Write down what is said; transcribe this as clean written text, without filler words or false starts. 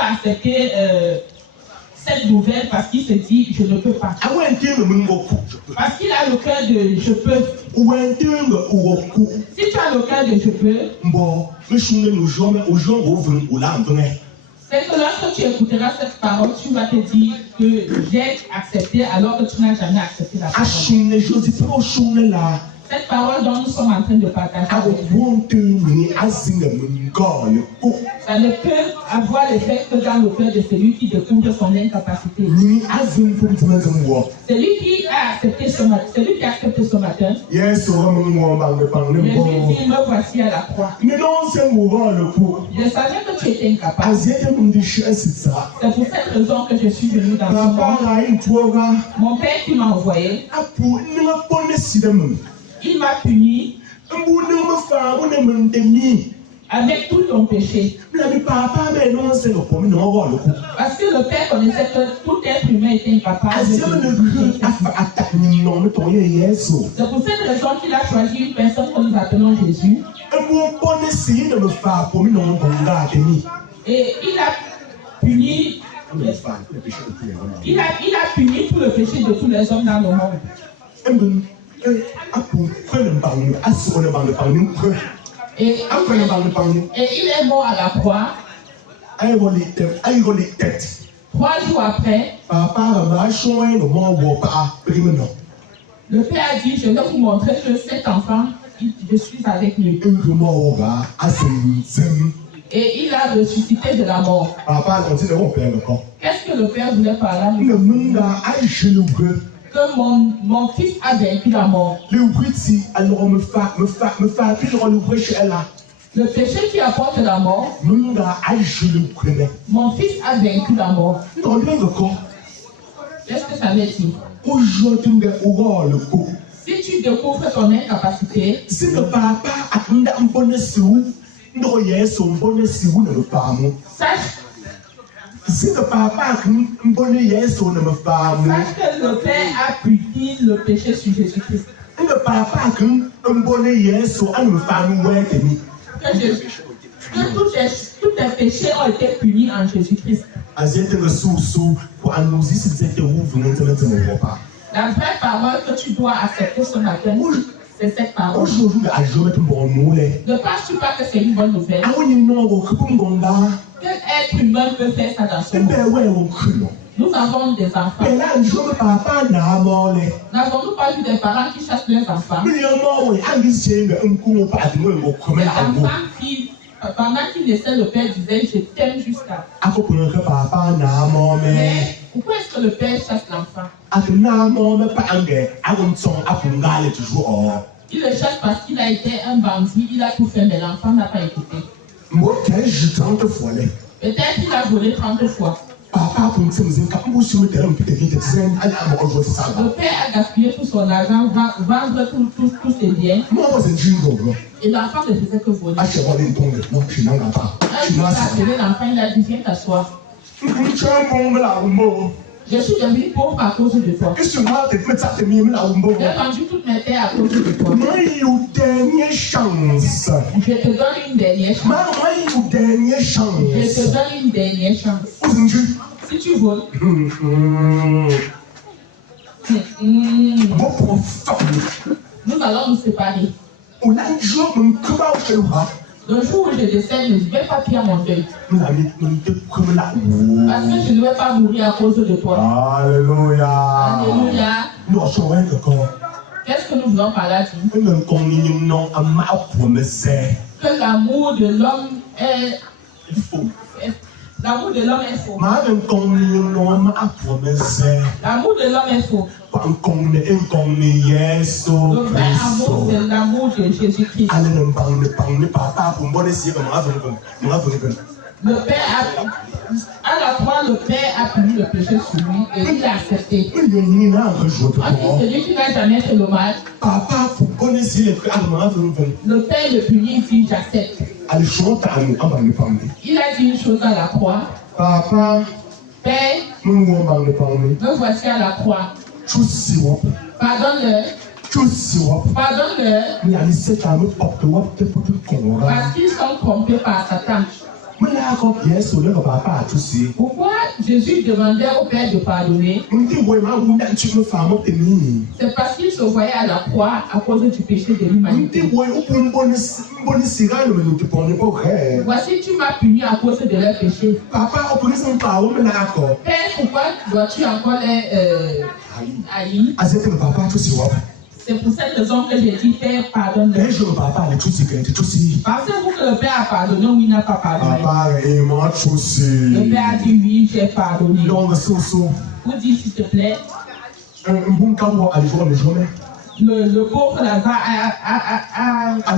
pas accepter cette nouvelle parce qu'il se dit je ne peux pas. Parce qu'il a le cœur de je peux. Si tu as le cœur de je peux, c'est que lorsque tu écouteras cette parole, tu vas te dire que j'ai accepté alors que tu n'as jamais accepté la parole. Cette parole dont nous sommes en train de partager, ça ne peut avoir l'effet que dans le cœur de celui qui découvre son incapacité. Celui qui a accepté ce matin, Jésus dit, me voici à la croix. Je savais que tu étais incapable. C'est pour cette raison que je suis venu dans ce monde. Mon Père qui m'a envoyé, il m'a puni avec tout ton péché. Parce que le Père connaissait que tout être humain était incapable de c'est pour cette raison qu'il a choisi une personne que nous appelons Jésus. Et il a puni tout le péché de tous les hommes dans le monde. Et il est mort à la croix. 3 jours après, le Père a dit, je vais vous montrer que cet enfant, je suis avec lui. Et il a ressuscité de la mort. Qu'est-ce que le Père voulait par là? Que mon fils a vaincu la mort. Le péché qui apporte la mort, mon fils a vaincu la mort. Qu'est-ce que ça veut dire? Si tu découvres ton incapacité, sache que le Père a puni le péché sur Jésus-Christ. Que tous tes péchés ont été punis en Jésus-Christ. La vraie parole que tu dois accepter ce matin, c'est cette parole. Ne penses-tu pas que c'est une bonne nouvelle? Quel être humain peut faire ça dans ce monde? Nous avons des enfants. N'avons-nous pas vu des parents qui chassent leurs enfants? Des enfants qui, pendant qu'ils naissaient, le Père disait je t'aime jusqu'à. Mais pourquoi est-ce que le Père chasse l'enfant? Il le chasse parce qu'il a été un bandit, il a tout fait, mais l'enfant n'a pas écouté. Peut-être qu'il a volé 30 fois. Le Père a gaspillé tout son argent, vendre tous ses biens. Et l'enfant ne faisait que voler. Un jour, il a appelé l'enfant, il a dit viens t'asseoir. Je suis devenu pauvre à cause de toi. J'ai vendu toutes mes terres à cause de toi. Je te donne une dernière chance. Si tu veux. Nous allons nous séparer. Le jour où je décède, je ne vais pas faire mon deuil. Parce que je ne vais pas mourir à cause de toi. Alléluia. Alléluia. Qu'est-ce que nous voulons par là dire? Que l'amour de l'homme est faux. L'amour de l'homme est faux. L'amour de l'homme est faux. Le vrai amour, c'est l'amour de Jésus-Christ. Le Père à la croix, le Père a puni le péché sur lui et il a accepté. Celui qui n'a jamais fait le mal, le Père le punit, il dit j'accepte. Il a dit une chose à la croix. Père, me voici à la croix. Pardonne-le. Pardonne-le. Parce qu'ils sont trompés par Satan. Pourquoi Jésus demandait au Père de pardonner? C'est parce qu'il se voyait à la croix à cause du péché de l'humanité. Voici, tu m'as puni à cause de leur péché. Père, pourquoi dois-tu encore les haïr? C'est pour cette raison que j'ai dit Père, pardonne. Parce que le Père a pardonné ou il n'a pas pardonné. Le Père a dit oui, j'ai pardonné. Vous dites s'il te plaît. Le pauvre Lazare a